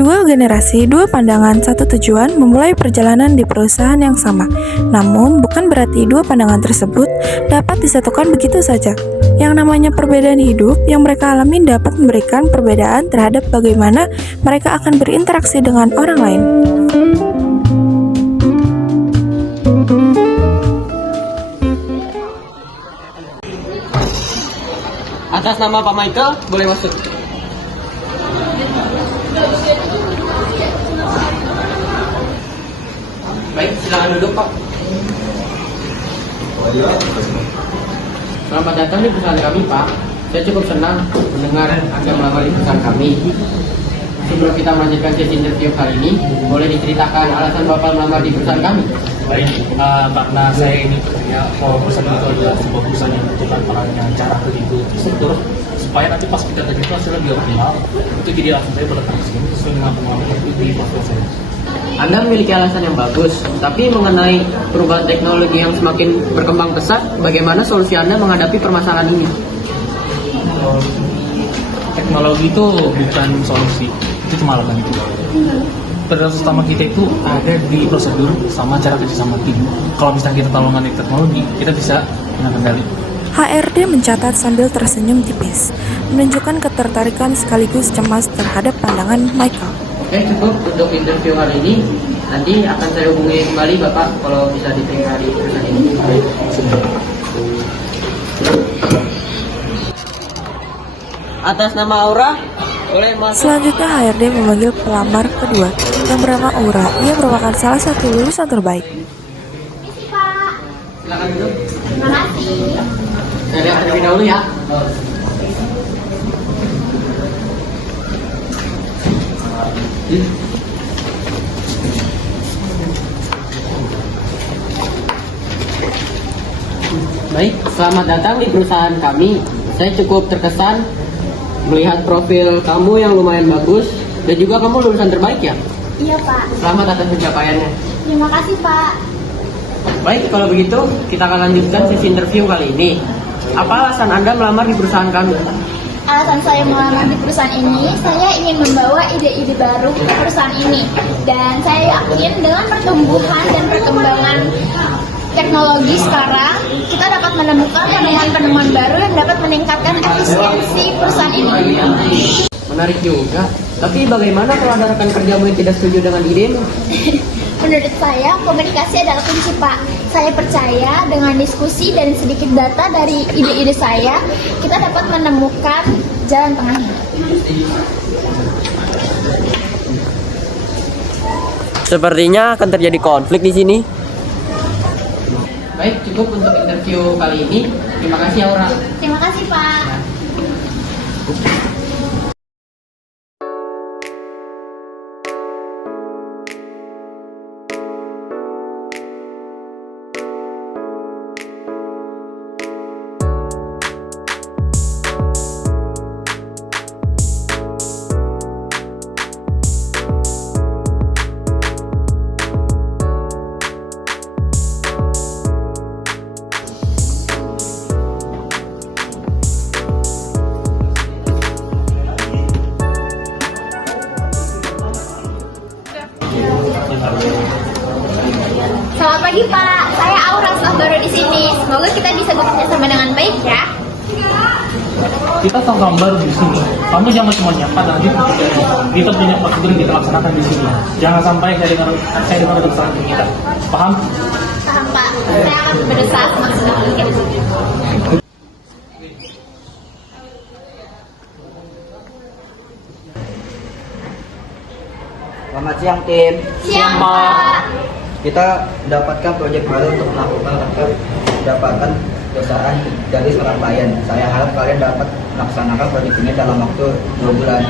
Dua generasi, dua pandangan, satu tujuan memulai perjalanan di perusahaan yang sama. Namun, bukan berarti dua pandangan tersebut dapat disatukan begitu saja. Yang namanya perbedaan hidup yang mereka alami dapat memberikan perbedaan terhadap bagaimana mereka akan berinteraksi dengan orang lain. Atas nama Pak Michael, boleh masuk. Baik, silakan duduk Pak. Selamat datang di perusahaan kami Pak. Saya cukup senang mendengar Anda melamar di perusahaan kami. Sebelum kita melanjutkan sesi interview kali ini, boleh diceritakan alasan Bapak melamar di perusahaan kami? Baik, karena saya ini percaya bahwa perusahaan itu adalah sebuah perusahaan yang membutuhkan orang yang cara begitu terstruktur, supaya nanti pas kita kerja itu hasilnya lebih optimal. Itu jadi alasan saya berdatang ke sini sesuai dengan pengalaman itu di portfolio saya. Anda memiliki alasan yang bagus, tapi mengenai perubahan teknologi yang semakin berkembang pesat, bagaimana solusi Anda menghadapi permasalahan ini? Teknologi itu bukan solusi, itu cuma alat bantu. Prioritas utama kita itu ada di prosedur sama cara kerja sama tim. Kalau misalnya kita tolongan di teknologi, kita bisa dengan kendali. HRD mencatat sambil tersenyum tipis, menunjukkan ketertarikan sekaligus cemas terhadap pandangan Michael. Oke, cukup untuk interview kali ini. Nanti akan saya hubungi kembali Bapak kalau bisa diterima di perusahaan ini. Atas nama Aura, boleh masuk. Selanjutnya HRD memanggil pelamar kedua yang bernama Aura. Ia merupakan salah satu lulusan terbaik. Pak, Silakan duduk. terima kasih. Saya lihat terlebih dahulu ya. Baik, selamat datang di perusahaan kami. Saya cukup terkesan melihat profil kamu yang lumayan bagus dan juga kamu lulusan terbaik ya. Iya Pak, Selamat atas pencapaiannya. terima kasih Pak. Baik, kalau begitu kita akan lanjutkan sesi interview kali ini. Apa alasan Anda melamar di perusahaan kami? Alasan saya melamar di perusahaan ini, saya ingin membawa ide-ide baru ke perusahaan ini. Dan saya yakin dengan pertumbuhan dan perkembangan teknologi sekarang, kita dapat menemukan penemuan-penemuan baru yang dapat meningkatkan efisiensi perusahaan ini. Menarik juga. Tapi bagaimana kalau ada rekan kerjamu yang tidak setuju dengan idemu? Menurut saya, komunikasi adalah kunci Pak. Saya percaya dengan diskusi dan sedikit data dari ide-ide saya, kita dapat menemukan jalan tengahnya. Sepertinya akan terjadi konflik di sini. Baik, cukup untuk interview kali ini. Terima kasih Aura. Terima kasih Pak. Selamat pagi Pak, saya Aura, staff baru di sini. Semoga kita bisa bekerja sama dengan baik ya. Kita sama baru di sini. Kamu jangan cuma nyapa nanti kita punya prosedur yang kita laksanakan di sini. Jangan sampai saya dengar ada kesalahan kita. Paham? Paham Pak, saya akan berusaha semaksimal mungkin. Selamat siang tim. Siang Pak. Kita mendapatkan proyek baru untuk mendapatkan perusahaan dari seorang klien. Saya harap kalian dapat melaksanakan proyek ini dalam waktu 2 bulan.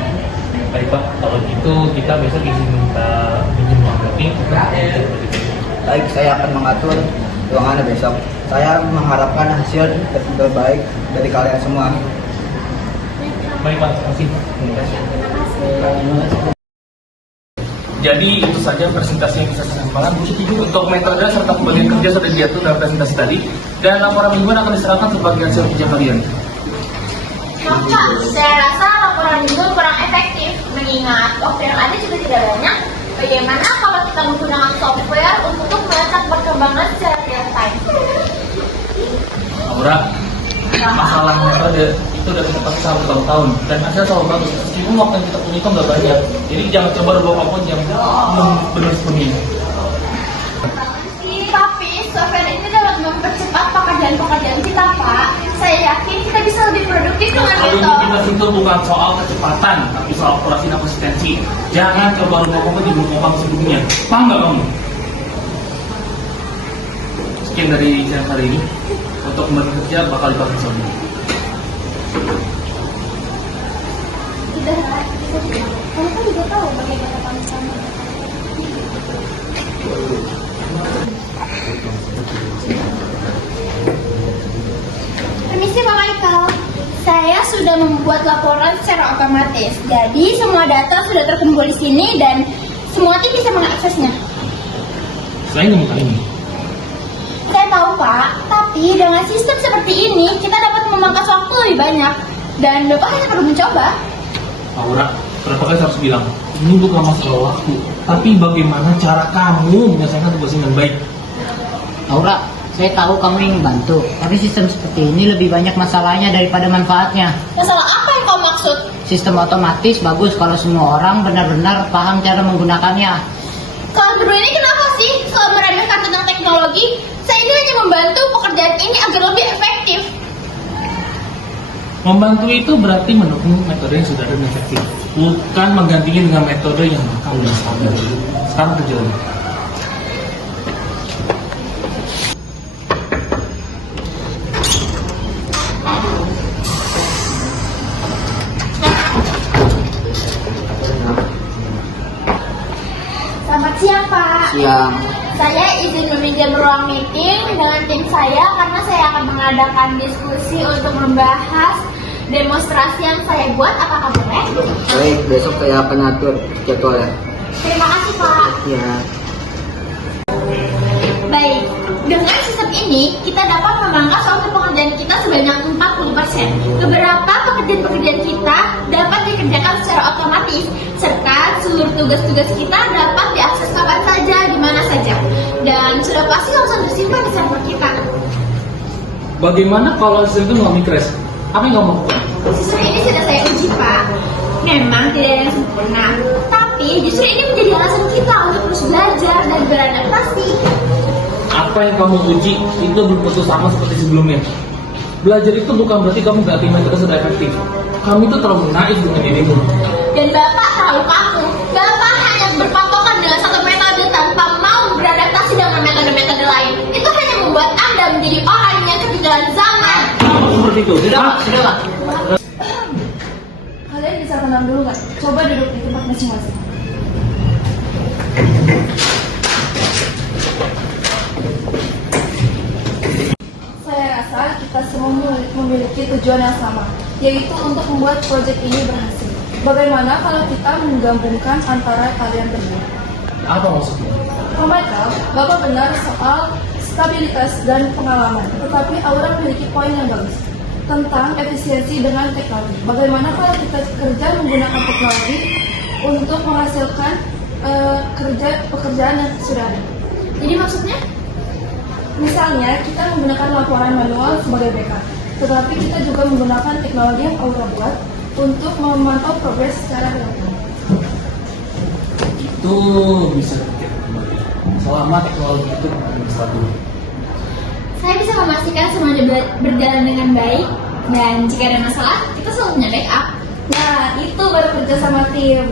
Baik Pak, kalau gitu kita besok izin minta pinjam uang meeting. Baik, saya akan mengatur ruangannya besok. Saya mengharapkan hasil terbaik dari kalian semua. Baik Pak, terima kasih. Jadi itu saja presentasi yang bisa saya sampaikan. Untuk metode serta pembagian kerja sudah diatur dalam presentasi tadi, dan laporan mingguan akan diserahkan sebagai hasil kerja kalian. Maaf Pak, saya rasa laporan itu kurang efektif, mengingat waktu yang ada juga tidak banyak. Bagaimana kalau kita menggunakan software untuk melihat perkembangan secara real time? Aura, masalah metode itu udah kita pakai selama bertahun-tahun dan hasilnya selalu bagus. Meskipun waktu yang kita punya itu nggak banyak, jadi jangan coba rubah apapun yang belum benar sepenuhnya. Tapi software ini dapat mempercepat pekerjaan-pekerjaan kita, Pak. Saya yakin kita bisa lebih produktif dengan Produktivitas itu bukan soal kecepatan, tapi soal akurasi dan konsistensi. Jangan coba rubah apapun di belum kamu sebelumnya. Paham nggak kamu? Sekian dari saya kali ini. Untuk kembali kerja bakal dipakai sama. Tidak, kamu kan juga tahu bagaimana kami sama. Permisi Pak Michael, saya sudah membuat laporan secara otomatis. Jadi semua data sudah terkumpul di sini dan semua tim bisa mengaksesnya. Selain muka ini, Saya tahu Pak, tapi dengan sistem seperti ini kita dapat memangkas waktu lebih banyak dan Bapak hanya perlu mencoba. Aura, berapa kali saya harus bilang, ini bukan masalah waktu, tapi bagaimana cara kamu menyelesaikan tugas dengan baik. Aura, saya tahu kamu ingin bantu, tapi sistem seperti ini lebih banyak masalahnya daripada manfaatnya. Masalah apa yang kau maksud? Sistem otomatis bagus kalau semua orang benar-benar paham cara menggunakannya. Kalian berdua ini kenapa sih selalu meremehkan tentang teknologi? Saya ini hanya membantu pekerjaan ini agar lebih efektif. Membantu itu berarti mendukung metode yang sudah ada dan efektif, bukan menggantinya dengan metode yang kamu udah standar. Sekarang kerja lagi. Selamat siang Pak. Siang. Saya izin meminjam ruang meeting dengan tim saya karena saya akan mengadakan diskusi untuk membahas demonstrasi yang saya buat. Apakah boleh? Baik, besok saya akan atur jadwalnya. Terima kasih Pak. Ya. Baik, dengan sistem ini kita dapat memangkas waktu pekerjaan kita sebanyak 40%. Beberapa pekerjaan-pekerjaan kita dapat dikerjakan secara otomatis, serta seluruh tugas-tugas kita dapat diakses kapan saja, di mana saja, dan sudah pasti langsung tersimpan di server kita. Bagaimana kalau sistem itu mengalami crash? Apa yang kamu lakukan? Sistem ini sudah saya uji Pak. Memang tidak ada yang sempurna, tapi justru ini menjadi alasan kita untuk terus belajar dan beradaptasi. Apa yang kamu uji itu belum tentu sama seperti sebelumnya. Belajar itu bukan berarti kamu ganti metode sudah efektif. Kamu itu terlalu naif dengan dirimu. Dan Bapak terlalu kaku. Bapak hanya berpatokan dengan satu metode tanpa mau beradaptasi dengan metode-metode lain. Itu hanya membuat Anda menjadi orang yang ketinggalan zaman. Kenapa seperti itu? Sudahlah. Kalian bisa tenang dulu nggak? Coba duduk di tempat masing-masing. Saya rasa kita semua memiliki tujuan yang sama, yaitu untuk membuat proyek ini berhasil. Bagaimana kalau kita menggabungkan antara kalian berdua? Apa maksudnya? Pak Michael, Bapak benar soal stabilitas dan pengalaman, tetapi Aura memiliki poin yang bagus tentang efisiensi dengan teknologi. Bagaimana kalau kita kerja menggunakan teknologi untuk menghasilkan pekerjaan yang sudah ada? Jadi maksudnya? Misalnya, kita menggunakan laporan manual sebagai backup, tetapi kita juga menggunakan teknologi yang Aura buat untuk memantau progres secara real time. Itu bisa dipikirkan kembali. Selama teknologi itu bukan stabil. Saya bisa memastikan semuanya berjalan dengan baik. Dan jika ada masalah, kita selalu punya backup. Nah, itu baru kerja sama tim.